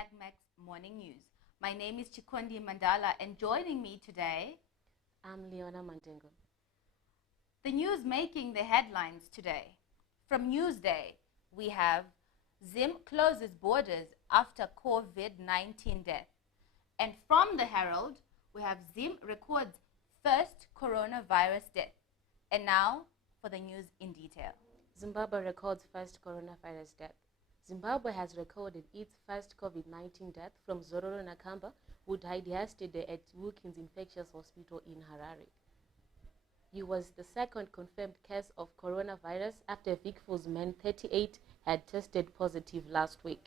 Tagmax Morning News. My name is Chikondi Mandala, and joining me today, I'm Leona Mantengo. the news making the headlines today. From Newsday, we have Zim Closes Borders after COVID-19 death. And from the Herald, we have Zim records first coronavirus death. And now for the news in detail. Zimbabwe records first coronavirus death. Zimbabwe has recorded its first COVID-19 death from Zororo Nakamba, who died yesterday at Wilkins Infectious Hospital in Harare. He was the second confirmed case of coronavirus after Vic man 38 had tested positive last week.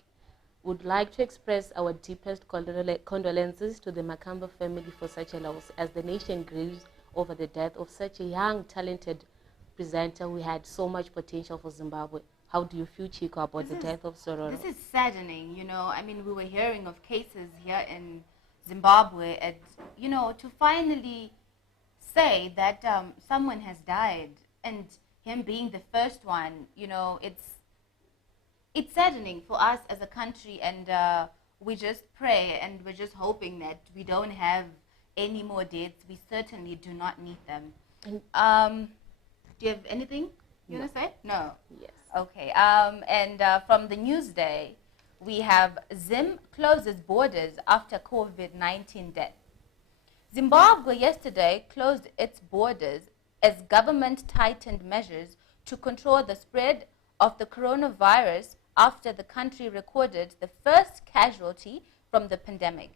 Would like to express our deepest condolences to the Mocambo family for such a loss as the nation grieves over the death of such a young, talented presenter who had so much potential for Zimbabwe. How do you feel, Chico, about the death of Zororo? This is saddening, I mean, we were hearing of cases here in Zimbabwe, and, to finally say that someone has died, and him being the first one, it's saddening for us as a country, and we just pray, and we're just hoping that we don't have any more deaths. We certainly do not need them. Do you have anything you want to say? No? Yes. Okay. From the Newsday, we have Zim closes borders after COVID-19 death. Zimbabwe yesterday closed its borders as government tightened measures to control the spread of the coronavirus after the country recorded the first casualty from the pandemic.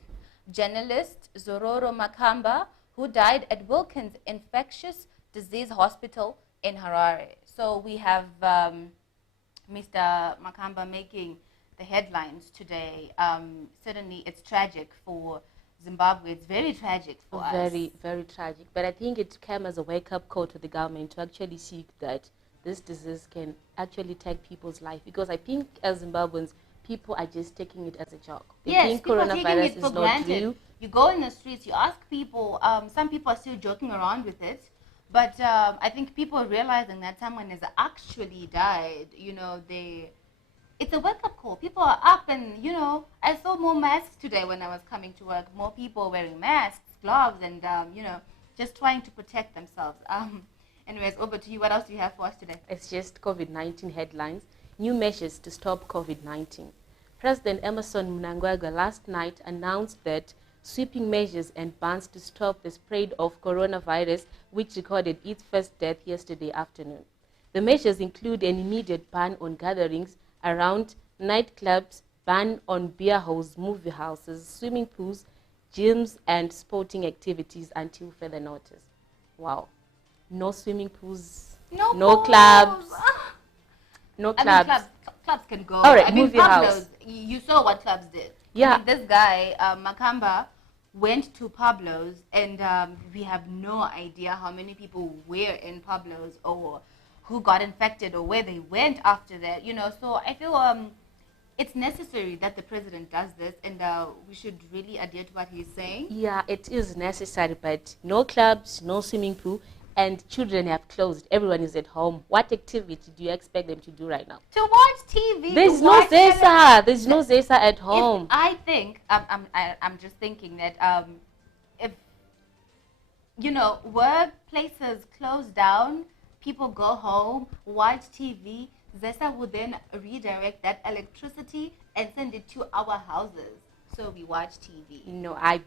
Journalist Zororo Makamba, who died at Wilkins Infectious Disease Hospital in Harare. So we have Mr. Mocambo making the headlines today. Certainly it's tragic for Zimbabwe. It's very tragic for us. Very, very tragic. But I think it came as a wake-up call to the government to actually see that this disease can actually take people's life. Because I think as Zimbabweans, people are just taking it as a joke. They think people are coronavirus taking it is for not granted. real. You go in the streets, you ask people, some people are still joking around with it. But I think people are realizing that someone has actually died. It's a wake-up call. People are up, and I saw more masks today when I was coming to work. More people wearing masks, gloves, and just trying to protect themselves. Anyways, over to you. What else do you have for us today? It's just COVID-19 headlines. New measures to stop COVID-19. President Emerson Mnangagwa last night announced that sweeping measures and bans to stop the spread of coronavirus, which recorded its first death yesterday afternoon. The measures include an immediate ban on gatherings around nightclubs, ban on beer halls, movie houses, swimming pools, gyms, and sporting activities until further notice. Wow. No swimming pools, no clubs. No clubs. I mean, clubs can go. All right, movie house. Pablo's, you saw what clubs did. Yeah. I mean, this guy, Mocambo, went to Pablo's, and we have no idea how many people were in Pablo's or who got infected or where they went after that. So I feel it's necessary that the president does this, and we should really adhere to what he's saying. Yeah, it is necessary, but no clubs, no swimming pool, and children have closed. Everyone is at home. What activity do you expect them to do right now? To watch TV. There's no Zesa. There's no Zesa at home. I think, I'm just thinking that if, workplaces close down, people go home, watch TV, Zesa would then redirect that electricity and send it to our houses. So we watch TV. No, I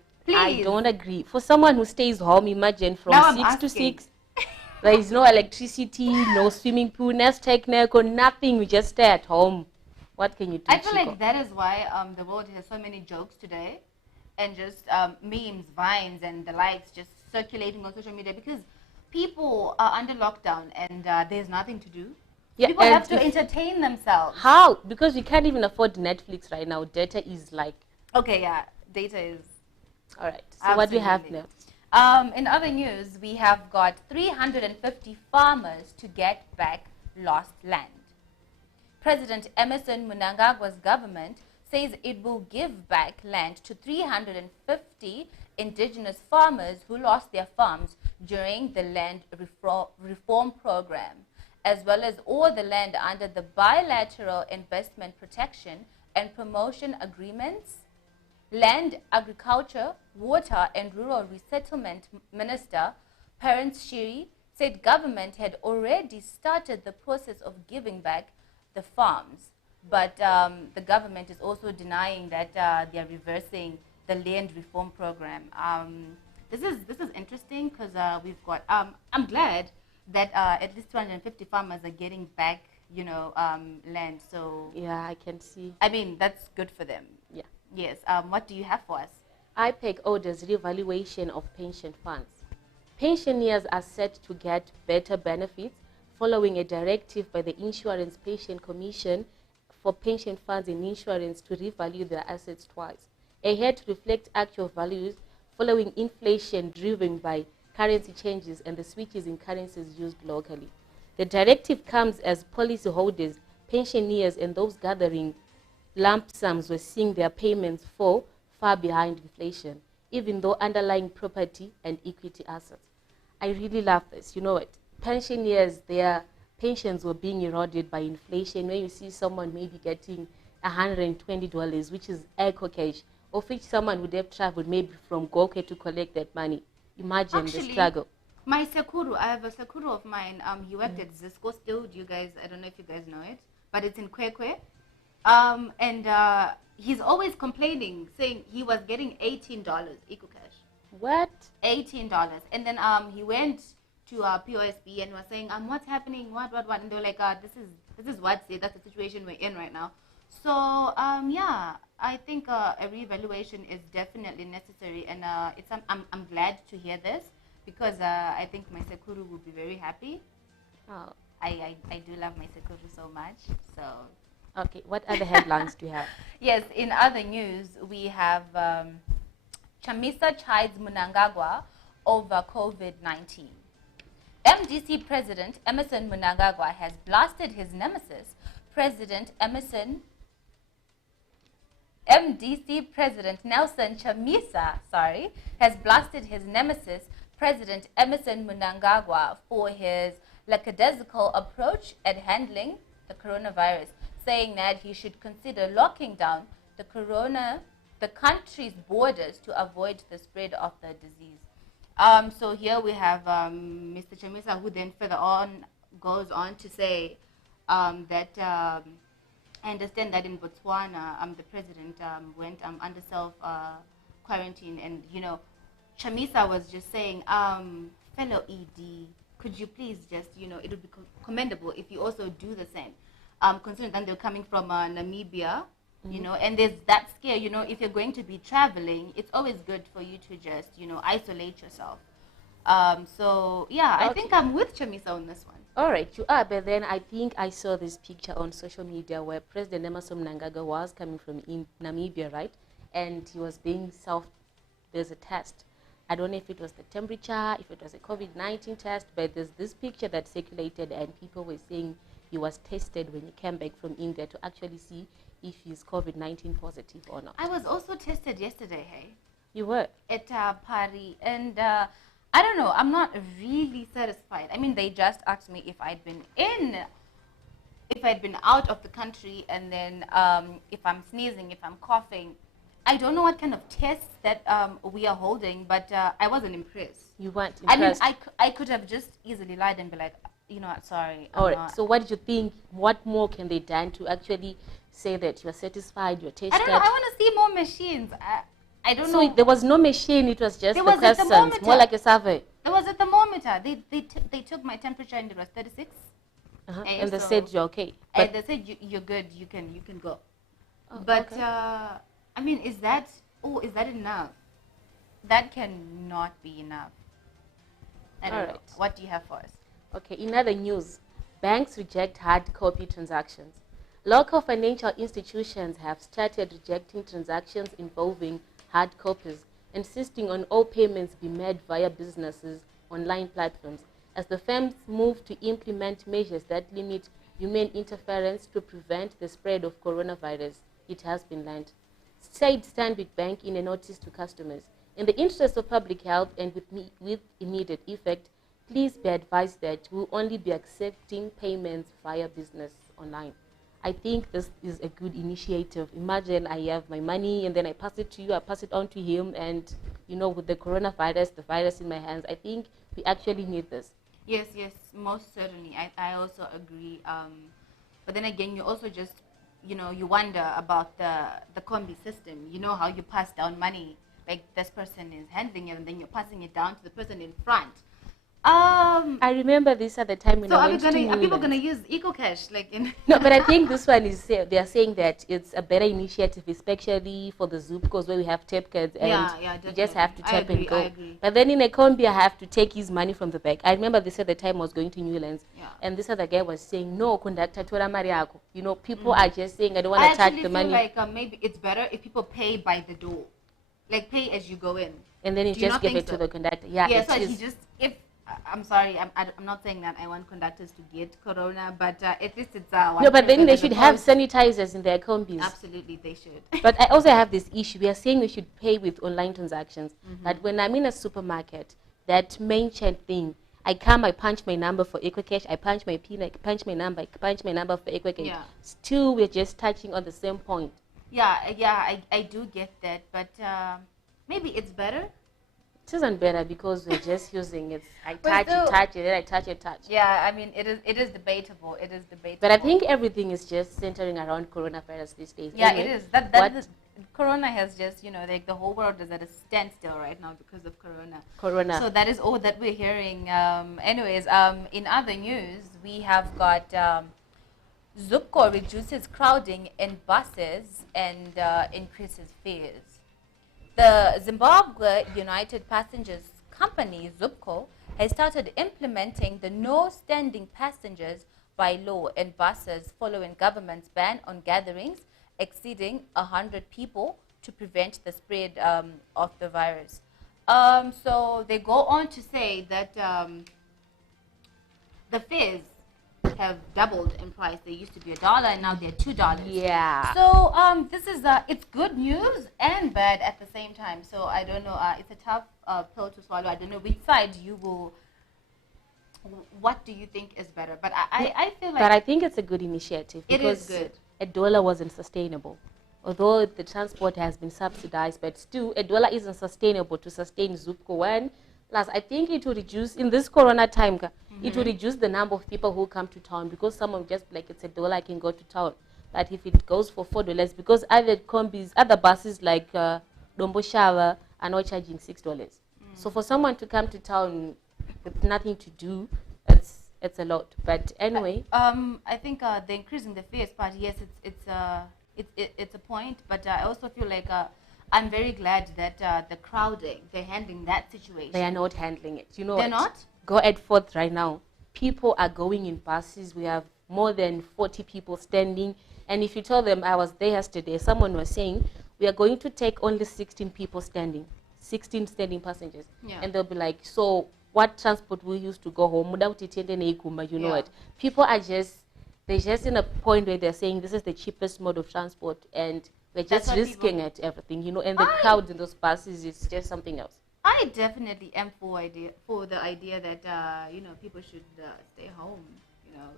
don't agree. For someone who stays home, imagine from 6 to 6, there is no electricity, no swimming pool, nothing. We just stay at home. What can you do, I feel Chico? like that is why the world has so many jokes today, and just memes, vines, and the likes just circulating on social media, because people are under lockdown, and there's nothing to do. Yeah, people have to entertain themselves. How? Because we can't even afford Netflix right now. Data is like... Okay, yeah, data is... All right, so what do we have now? In other news, we have got 350 farmers to get back lost land. President Emerson Mnangagwa's government says it will give back land to 350 indigenous farmers who lost their farms during the land reform program, as well as all the land under the bilateral investment protection and Promotion Agreements, Land, Agriculture, Water and Rural Resettlement Minister Parents Shiri said government had already started the process of giving back the farms. But the government is also denying that they are reversing the land reform program. This is interesting because we've got. I'm glad that at least 250 farmers are getting back, land. So Yeah, I can see. I mean, that's good for them. Yeah. Yes. What do you have for us? IPEC orders revaluation of pension funds. Pensioners are set to get better benefits following a directive by the Insurance Pension Commission for pension funds and insurance to revalue their assets twice, ahead to reflect actual values following inflation driven by currency changes and the switches in currencies used locally. The directive comes as policyholders, pensioners, and those gathering lump sums were seeing their payments fall far behind inflation, even though underlying property and equity assets. I really love this. You know what? Pensioners, their pensions were being eroded by inflation. When you see someone maybe getting $120, which is eco cash, of which someone would have traveled maybe from Goke to collect that money. Imagine the struggle. My Sekuru, I have a Sekuru of mine. He worked at Zisco still. I don't know if you guys know it, but it's in Kwekwe. And he's always complaining, saying he was getting $18 eco cash. What? $18. And then he went to POSB and was saying, what's happening? What? And they were like, this is that's the situation we're in right now. So yeah, I think a reevaluation is definitely necessary, and I'm glad to hear this because I think my Sekuru will be very happy. Oh. I do love my Sekuru so much. So. Okay, what other headlines do you have? Yes, in other news, we have Chamisa chides Mnangagwa over COVID-19. MDC President Emerson Mnangagwa has blasted his nemesis, MDC President Nelson Chamisa, has blasted his nemesis, President Emerson Mnangagwa, for his lackadaisical approach at handling the coronavirus, saying that he should consider locking down the country's borders to avoid the spread of the disease. So here we have Mr. Chamisa, who then further on goes on to say that I understand that in Botswana, the president went under self-quarantine, and, Chamisa was just saying, fellow ED, could you please just, it would be commendable if you also do the same. Considering that they're coming from Namibia, and there's that scare, if you're going to be traveling, it's always good for you to just, isolate yourself. So, yeah, I think I'm with Chamisa on this one. All right, you are, but then I think I saw this picture on social media where President Emerson Mnangagwa was coming from in Namibia, right? And he was being there's a test. I don't know if it was the temperature, if it was a COVID-19 test, but there's this picture that circulated and people were saying he was tested when he came back from India to actually see if he's COVID-19 positive or not. I was also tested yesterday, hey? You were? At Paris, and I don't know, I'm not really satisfied. I mean, they just asked me if I'd been out of the country, and then if I'm sneezing, if I'm coughing. I don't know what kind of tests that we are holding, but I wasn't impressed. You weren't impressed? I mean, I could have just easily lied and be like, sorry. All right, so what did you think? What more can they do to actually say that you're satisfied, you're tested? I don't know, I want to see more machines. I don't know. So there was no machine, it was just the questions, more like a survey. There was a thermometer. They took my temperature and it was 36. And they said you're okay. And they said you're good, you can go. Oh, but okay. I mean, is that enough? That cannot be enough. I don't know. What do you have for us? Okay, in other news, banks reject hard copy transactions. Local financial institutions have started rejecting transactions involving hard copies, insisting on all payments be made via businesses' online platforms, as the firms move to implement measures that limit human interference to prevent the spread of coronavirus, it has been learned. Said Stanbic Bank in a notice to customers. In the interest of public health and with immediate effect, please be advised that we'll only be accepting payments via business online. I think this is a good initiative. Imagine I have my money and then I pass it to you, I pass it on to him, and with the coronavirus, the virus in my hands, I think we actually need this. Yes, yes, most certainly. I also agree. But then again, you also just, you wonder about the combi system. You know how you pass down money, like this person is handling it and then you're passing it down to the person in front. I remember this at the time when I went to are people Newlands. gonna use EcoCash like in? No, but I think this one is they are saying that it's a better initiative, especially for the Zupcos where we have tap cards and you just have to tap and go. I agree. But then in a combi, I have to take his money from the bank. I remember this at the time I was going to Newlands, and this other guy was saying, "No, conductor, tora mariako." People are just saying, "I don't want to touch the money." I feel like maybe it's better if people pay by the door, like pay as you go in, and then you just give it to the conductor. Yeah, yeah. So he just if. I'm sorry, I'm not saying that I want conductors to get corona, but at least it's no, but then they should have sanitizers in their combis. Absolutely, they should. But I also have this issue. We are saying we should pay with online transactions. But when I'm in a supermarket, that mentioned thing, I come, I punch my number for EcoCash, I punch my PIN, I punch my number, I punch my number for EcoCash. Yeah. Still, we're just touching on the same point. Yeah, I do get that, but maybe it's better. It isn't better because we're just using it. I touch, you touch it, then I touch, you touch. Yeah, I mean, it is debatable. It is debatable. But I think everything is just centering around coronavirus these days. Yeah, anyway, it is. Corona has just, like the whole world is at a standstill right now because of corona. So that is all that we're hearing. Anyways, in other news, we have got Zupco reduces crowding in buses and increases fares. The Zimbabwe United Passengers Company, Zupco, has started implementing the no standing passengers by law in buses following government's ban on gatherings exceeding 100 people to prevent the spread of the virus. So they go on to say that the fares have doubled in price. They used to be $1 and now they're $2. Yeah. So this is it's good news and bad at the same time. So I don't know. It's a tough pill to swallow. I don't know which side you will. What do you think is better? But I feel like. But I think it's a good initiative because it is good. $1 wasn't sustainable. Although the transport has been subsidized, but still $1 isn't sustainable to sustain Zupco one. Plus, I think it will reduce, in this corona time, it will reduce the number of people who come to town because someone just like, it's $1, I can go to town. But if it goes for $4, because other combis, other buses like Dombo Shower are not charging $6. So for someone to come to town with nothing to do, it's a lot. But anyway. I think the increasing the fares part, yes, it's a point. But I also feel like I'm very glad that the crowding, they're handling that situation. They are not handling it. You know they're not? Go at Fourth right now. People are going in buses. We have more than 40 people standing. And if you tell them, I was there yesterday, someone was saying, we are going to take only 16 people standing, 16 standing passengers. Yeah. And they'll be like, so what transport will you use to go home? You know what? People are they're just in a point where they're saying this is the cheapest mode of transport and we're just risking everything, and the crowd in those buses is just something else. I definitely am for the idea that people should stay home.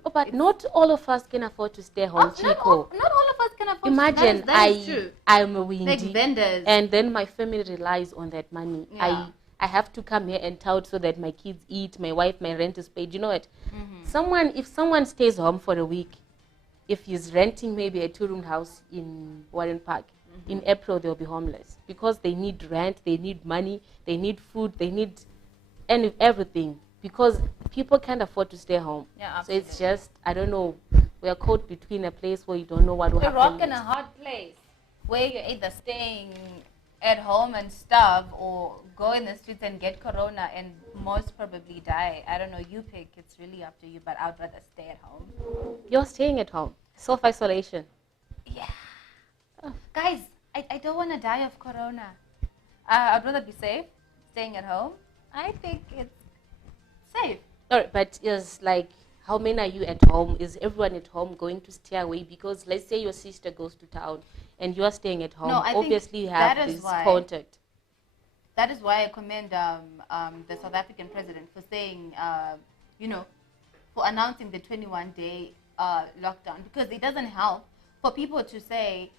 Oh, but not all of us can afford to stay home, Chico. Not all of us can afford. Imagine that is true. I'm a windy, like vendors, and then my family relies on that money. Yeah. I have to come here and tout so that my kids eat, my wife, my rent is paid. You know what? If someone stays home for a week, if he's renting maybe a 2-room house in Warren Park, in April they'll be homeless because they need rent, they need money, they need food, they need everything because people can't afford to stay home. Yeah, so it's just, I don't know, we are caught between a place where you don't know what will happen. We're rock in a hard place where you're either staying at home and starve or go in the streets and get corona and most probably die. I don't know, you pick, it's really up to you, but I'd rather stay at home. You're staying at home, self-isolation. Yeah. Oh. Guys, I don't want to die of corona. I'd rather be safe, staying at home. I think it's safe. All right, but it's like, how many are you at home? Is everyone at home going to stay away? Because let's say your sister goes to town and you are staying at home. No, I obviously you have this contact. That is why I commend the South African president for saying, for announcing the 21-day lockdown, because it doesn't help for people to say,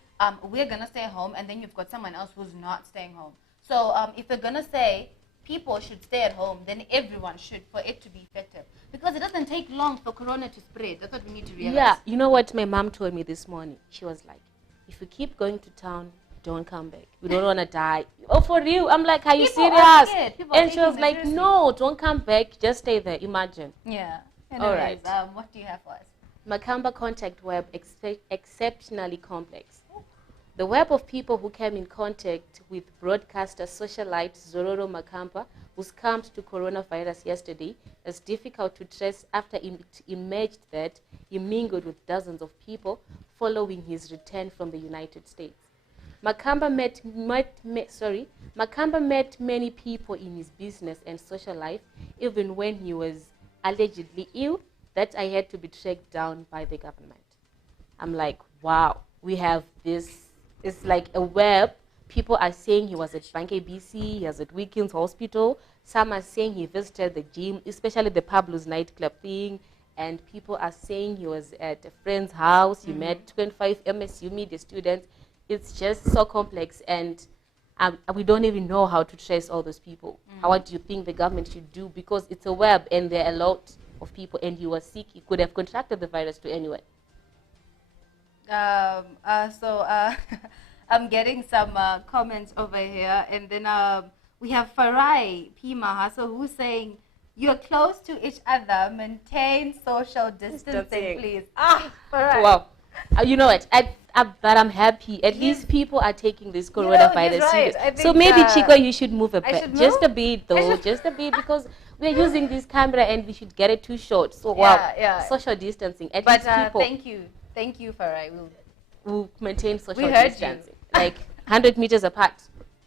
we're going to stay home, and then you've got someone else who's not staying home. So if we're going to say people should stay at home, then everyone should, for it to be effective. Because it doesn't take long for corona to spread. That's what we need to realize. Yeah, you know what my mom told me this morning? She was like, if you keep going to town, don't come back. We don't want to die. Oh, for real? I'm like, are you serious? And she was like, no, don't come back. Just stay there. Imagine. Yeah. Anyways, all right. What do you have for us? Mocambo contact web exceptionally complex. The web of people who came in contact with broadcaster socialite Zororo Mocambo, who succumbed to coronavirus yesterday, is difficult to trace after it emerged that he mingled with dozens of people following his return from the United States. Mocambo met many people in his business and social life, even when he was allegedly ill, that I had to be tracked down by the government. I'm like, wow, we have this. It's like a web. People are saying he was at Banke BC, he was at Wilkins Hospital. Some are saying he visited the gym, especially the Pablo's nightclub thing. And people are saying he was at a friend's house. He met 25 MSU media students. It's just so complex, and we don't even know how to trace all those people. What do you think the government should do? Because it's a web, and there are a lot of people, and he was sick. He could have contracted the virus to anyone. I'm getting some comments over here, and then we have Farai P. Mahaso, who's saying, you're close to each other, maintain social distancing, please. Farai. Wow. You know what? But I'm happy. At least people are taking this coronavirus serious. So maybe, Chico, you should move a bit. Just a bit, though. Just a bit, because we're using this camera and we should get it too short. So, social distancing. At least people. Thank you. Thank you, Farai. We'll maintain social distancing. Like 100 meters apart.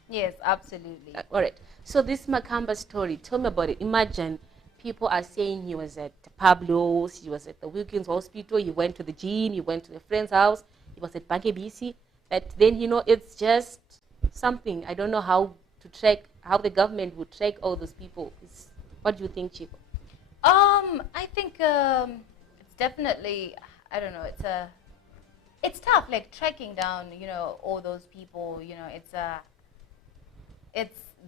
Yes, absolutely. All right. So this Mocambo story, tell me about it. Imagine people are saying he was at Pablo's, he was at the Wilkins Hospital, he went to the gym, he went to a friend's house, he was at Banke BC. But then, it's just something. I don't know how to track, how the government would track all those people. What do you think, Chico? I think it's definitely, I don't know, it's tough, like tracking down, all those people,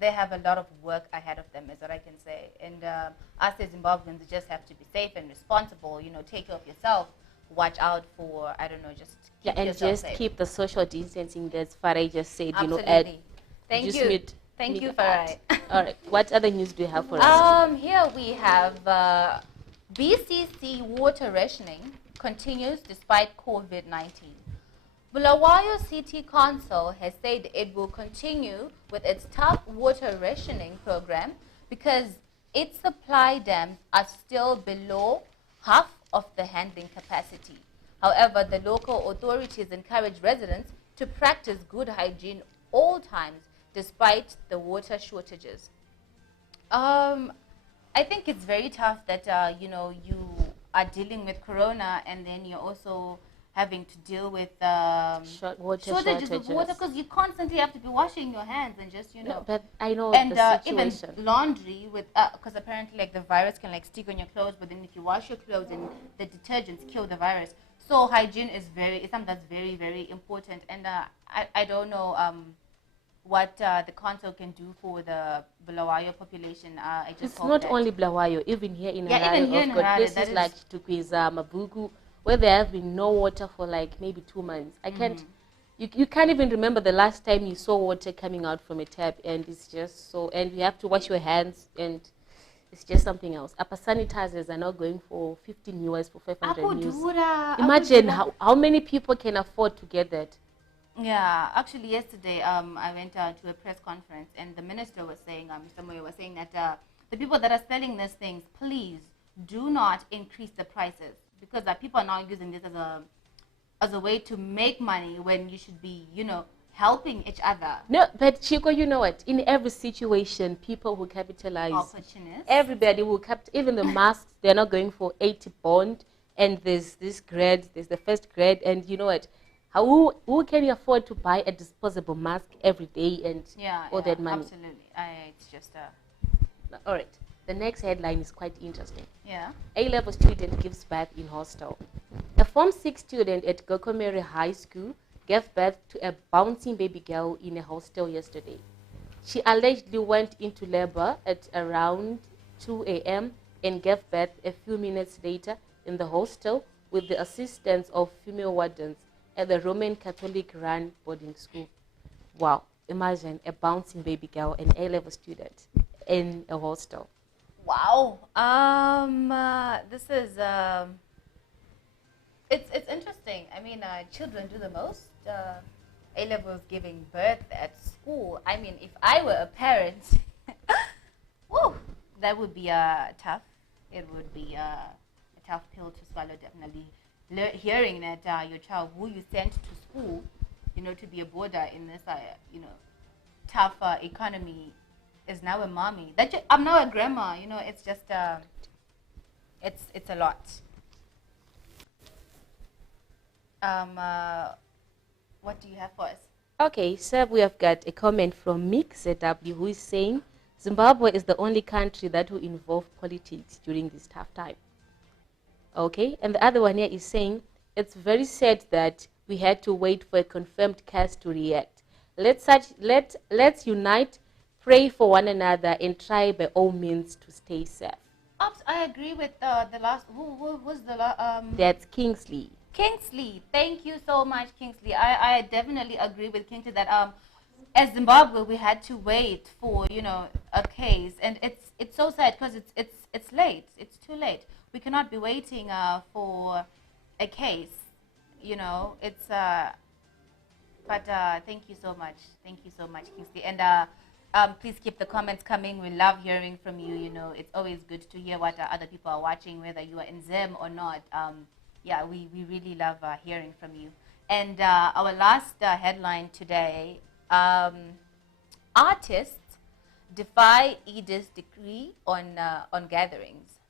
they have a lot of work ahead of them, is what I can say. And us as Zimbabweans just have to be safe and responsible, take care of yourself, watch out for, I don't know, just keep yourself safe. Keep the social distancing, as Farai just said, Absolutely. Thank you. Thank you, Farai. All right. What other news do you have for us? Here we have BCC water rationing continues despite COVID-19. Bulawayo City Council has said it will continue with its tough water rationing program because its supply dams are still below half of the handling capacity. However, the local authorities encourage residents to practice good hygiene all times despite the water shortages. I think it's very tough that, you are dealing with corona and then you're also having to deal with shortages of water, because you constantly have to be washing your hands and just, No, but I know and the even situation. laundry with, because apparently like the virus can like stick on your clothes, but then if you wash your clothes and the detergents kill the virus. So hygiene is something that's very, very important. And I don't know what the council can do for the Bulawayo population. It's not only Bulawayo, even here in Harare. Even here in Harare, places like Tukwiza, Mabugu, where there have been no water for like maybe 2 months. I can't, you can't even remember the last time you saw water coming out from a tap, and it's just so, and you have to wash your hands, and it's just something else. Upper sanitizers are now going for 15 euros for 500 euros. Imagine how many people can afford to get that. Yeah, actually yesterday I went to a press conference and the minister was saying, Mr. Moyo was saying that the people that are selling these things, please do not increase the prices, because people are now using this as a way to make money when you should be, helping each other. No, but Chico, you know what? In every situation, people will capitalize. Opportunists. Everybody will even the masks, they're not going for 80 bond, and there's this grade, there's the first grade, and you know what? Who can afford to buy a disposable mask every day and all that money? Absolutely. It's just all right. The next headline is quite interesting. Yeah. A-level student gives birth in hostel. A Form 6 student at Gokomere High School gave birth to a bouncing baby girl in a hostel yesterday. She allegedly went into labor at around 2 a.m. and gave birth a few minutes later in the hostel with the assistance of female wardens at the Roman Catholic-run boarding school. Wow, imagine a bouncing baby girl, an A-level student in a hostel. Wow. This is it's interesting. I mean, children do the most. A-levels giving birth at school. I mean, if I were a parent, woo, that would be tough. It would be a tough pill to swallow, definitely. Hearing that your child, who you sent to school, to be a boarder in this, tough economy, is now a mommy. I'm now a grandma. It's just, it's a lot. What do you have for us? Okay, so we have got a comment from Mick ZW who is saying Zimbabwe is the only country that will involve politics during this tough time. Okay, and the other one here is saying it's very sad that we had to wait for a confirmed case to react. Let's unite, pray for one another, and try by all means to stay safe. I agree with the last. Who was the last? That's Kingsley. Kingsley, thank you so much, Kingsley. I definitely agree with Kingsley that as Zimbabwe we had to wait for a case, and it's so sad because it's late. It's too late. We cannot be waiting for a case. It's but thank you so much. Thank you so much, Kingsley. And please keep the comments coming. We love hearing from you. It's always good to hear what other people are watching, whether you are in Zim or not. Yeah, we really love hearing from you. And our last headline today, artists defy EDI's decree on gatherings.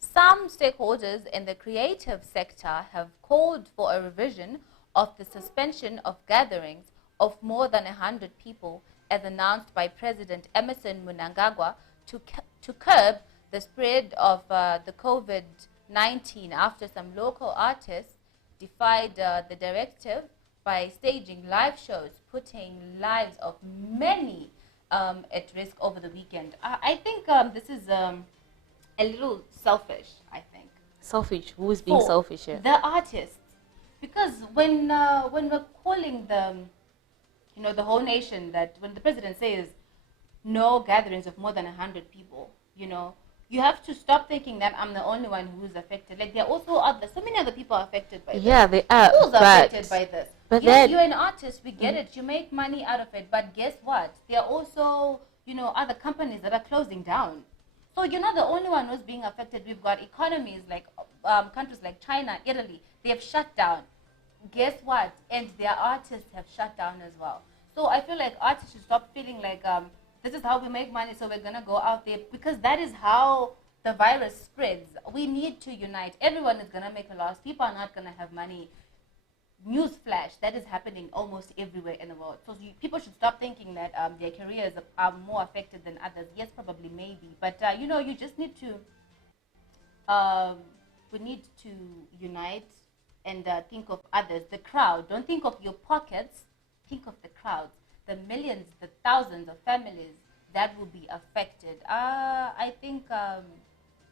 Some stakeholders in the creative sector have called for a revision of the suspension of gatherings of more than 100 people as announced by President Emerson Mnangagwa to curb the spread of the COVID-19 after some local artists defied the directive by staging live shows, putting lives of many at risk over the weekend. I think this is a little selfish, I think. Selfish? Who is being selfish here? The artists. Because when we're calling the whole nation, that when the president says no gatherings of more than 100 people, you have to stop thinking that I'm the only one who's affected. Like, there are also so many other people are affected by this. Yeah, they are. Schools are affected by this. But yes, you're an artist, we get it. You make money out of it. But guess what? There are also, other companies that are closing down. So you're not the only one who's being affected. We've got economies like countries like China, Italy. They have shut down. Guess what? And their artists have shut down as well. So I feel like artists should stop feeling like this is how we make money, so we're going to go out there, because that is how the virus spreads. We need to unite. Everyone is going to make a loss. People are not going to have money. Newsflash, that is happening almost everywhere in the world. So people should stop thinking that their careers are more affected than others. Yes, probably, maybe. But, you just need to, we need to unite and think of others, the crowd. Don't think of your pockets. Think of the crowds, the millions, the thousands of families that will be affected. I think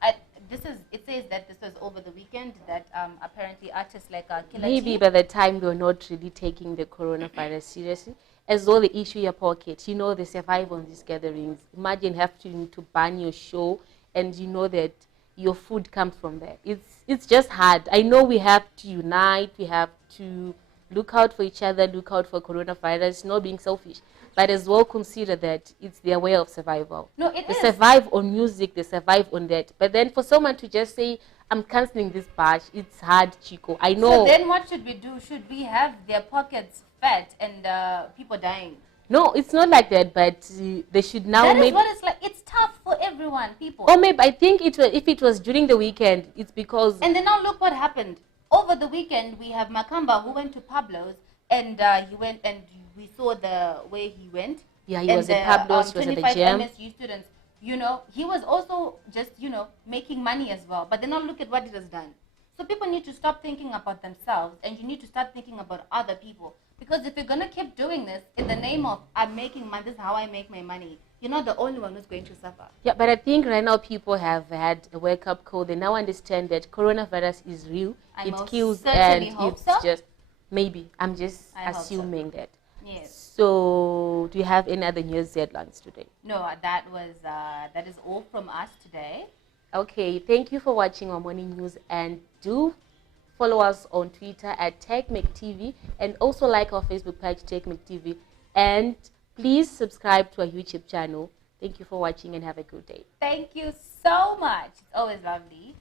it says that this was over the weekend, that apparently artists like Killer maybe T, by the time we're not really taking the coronavirus seriously, as though the issue your pocket, they survive on these gatherings. Imagine having to ban your show and that your food comes from there. It's just hard. I know we have to unite, we have to look out for each other, look out for coronavirus, not being selfish, but as well consider that it's their way of survival. No, it they is. Survive on music, they survive on that. But then for someone to just say, I'm cancelling this bash, it's hard, Chico. I know. So then what should we do? Should we have their pockets fat and people dying? No, it's not like that, but they should now That maybe... is what it's like. It's tough for everyone, people. Or maybe, I think if it was during the weekend, it's because... And then now look what happened. Over the weekend, we have Mocambo who went to Pablo's, and he went, and we saw the way he went. Yeah, he was at Pablo's, he was at the gym. 25 MSU students, he was also just, making money as well. But then now look at what it has done. So people need to stop thinking about themselves, and you need to start thinking about other people. Because if you're going to keep doing this in the name of I'm making money, this is how I make my money, you're not the only one who's going to suffer. Yeah, but I think right now people have had a wake-up call. They now understand that coronavirus is real. It kills, and it's just, maybe, I'm just assuming that. Yes. So, do you have any other news headlines today? No, that is all from us today. Okay, thank you for watching our morning news, and do follow us on Twitter at TechMakeTV, and also like our Facebook page TechMakeTV, and please subscribe to our YouTube channel. Thank you for watching and have a good day. Thank you so much. It's always lovely.